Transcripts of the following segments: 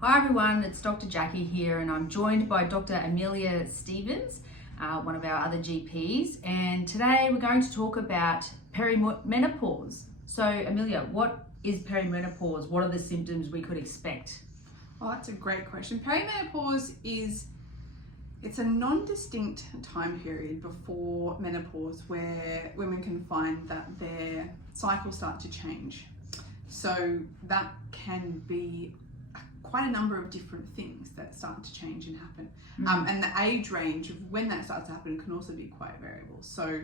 Hi everyone, it's Dr. Jackie here and I'm joined by Dr. Amelia Stevens, one of our other GPs, and today we're going to talk about perimenopause. So Amelia, what is perimenopause? What are the symptoms we could expect? Well, that's a great question. Perimenopause it's a non-distinct time period before menopause where women can find that their cycles start to change. So that can be quite a number of different things that start to change and happen. And the age range of when that starts to happen can also be quite variable. So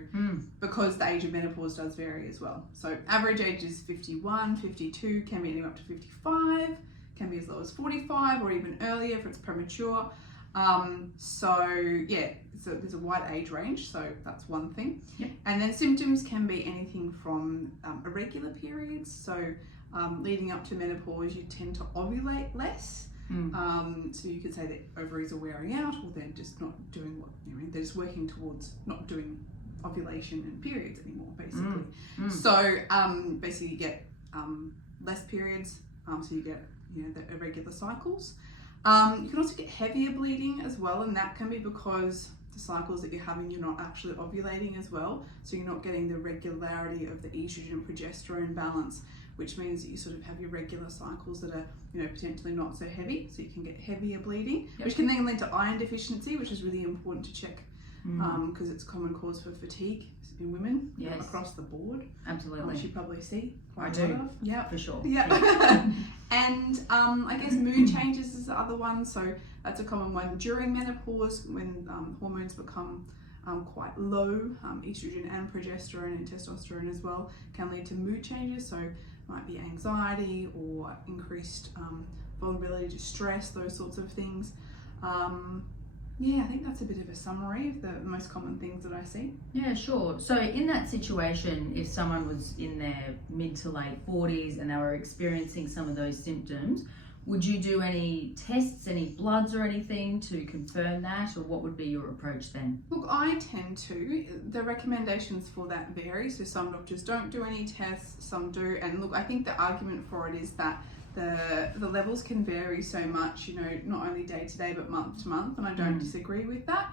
because the age of menopause does vary as well. So average age is 51, 52, can be anywhere up to 55, can be as low as 45 or even earlier if it's premature. So there's a wide age range, so that's one thing. Yep. And then symptoms can be anything from irregular periods, so leading up to menopause you tend to ovulate less. So you could say that ovaries are wearing out, or they're just not doing what they're just working towards not doing ovulation and periods anymore, basically. So basically you get less periods, so you get the irregular cycles. You can also get heavier bleeding as well, and that can be because the cycles that you're having, you're not actually ovulating as well, so you're not getting the regularity of the estrogen progesterone balance, which means that you sort of have your regular cycles that are potentially not so heavy, so you can get heavier bleeding. Yep. Which can then lead to iron deficiency, which is really important to check because it's a common cause for fatigue in women. Yes. Across the board. Absolutely. Which you probably see quite a lot of. Yeah, for sure. Yeah. And I guess mood changes is the other one. So that's a common one during menopause when hormones become quite low. Estrogen and progesterone and testosterone as well can lead to mood changes. So it might be anxiety or increased vulnerability to stress, those sorts of things. I think that's a bit of a summary of the most common things that I see. Yeah, sure. So in that situation, if someone was in their mid to late 40s and they were experiencing some of those symptoms, would you do any tests, any bloods or anything to confirm that, or what would be your approach then? Look, I tend to. The recommendations for that vary. So some doctors don't do any tests, some do. And look, I think the argument for it is that the levels can vary so much, not only day to day but month to month, and I don't disagree with that.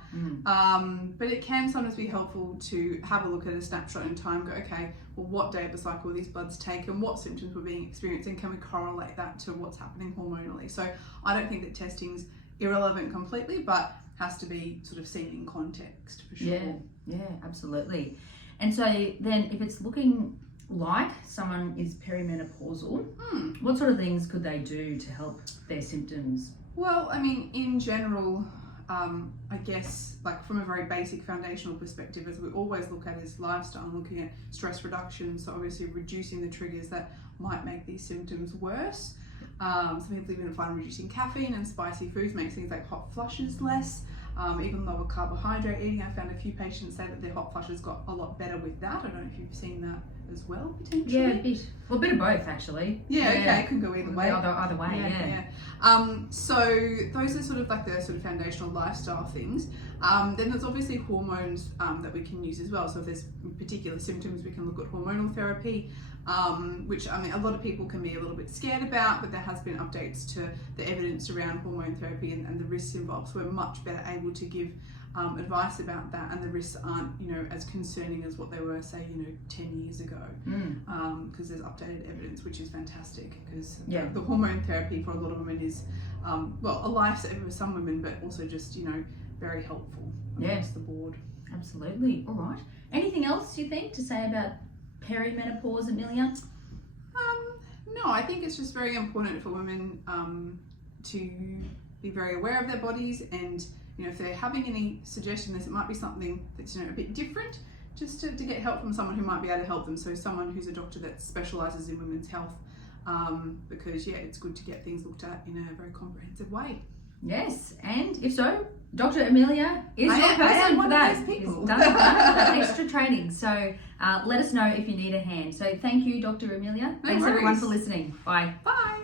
But it can sometimes be helpful to have a look at a snapshot in time, go, okay, well, what day of the cycle were these bloods taken, what symptoms were being experienced, and can we correlate that to what's happening hormonally? So I don't think that testing's irrelevant completely, but has to be sort of seen in context for sure. Yeah, absolutely. And so then if it's looking like someone is perimenopausal, what sort of things could they do to help their symptoms? Well, I mean, in general, I guess, like from a very basic foundational perspective, as we always look at is lifestyle, looking at stress reduction, so obviously reducing the triggers that might make these symptoms worse. Some people even find reducing caffeine and spicy foods makes things like hot flushes less. Even lower carbohydrate eating. I found a few patients say that their hot flushes got a lot better with that. I don't know if you've seen that as well, potentially. Yeah, a bit of both actually. Okay, it can go either way. Either way, yeah. So those are sort of like the sort of foundational lifestyle things. Then there's obviously hormones that we can use as well. So if there's particular symptoms, we can look at hormonal therapy, which a lot of people can be a little bit scared about, but there has been updates to the evidence around hormone therapy and the risks involved. So we're much better able to give advice about that, and the risks aren't as concerning as what they were, say 10 years ago, because there's updated evidence, which is fantastic, because the hormone therapy for a lot of women is a lifesaver for some women, but also just very helpful across the board. Absolutely. All right, anything else you think to say about perimenopause, Amelia? No, I think it's just very important for women to be very aware of their bodies, and if they're having any suggestions, it might be something that's a bit different, just to get help from someone who might be able to help them. So someone who's a doctor that specialises in women's health, because it's good to get things looked at in a very comprehensive way. Yes, and if so, Dr. Amelia is your person I am for one that. of those people. He's done that extra training. So let us know if you need a hand. So thank you, Dr. Amelia. Thanks everyone for listening. Bye. Bye.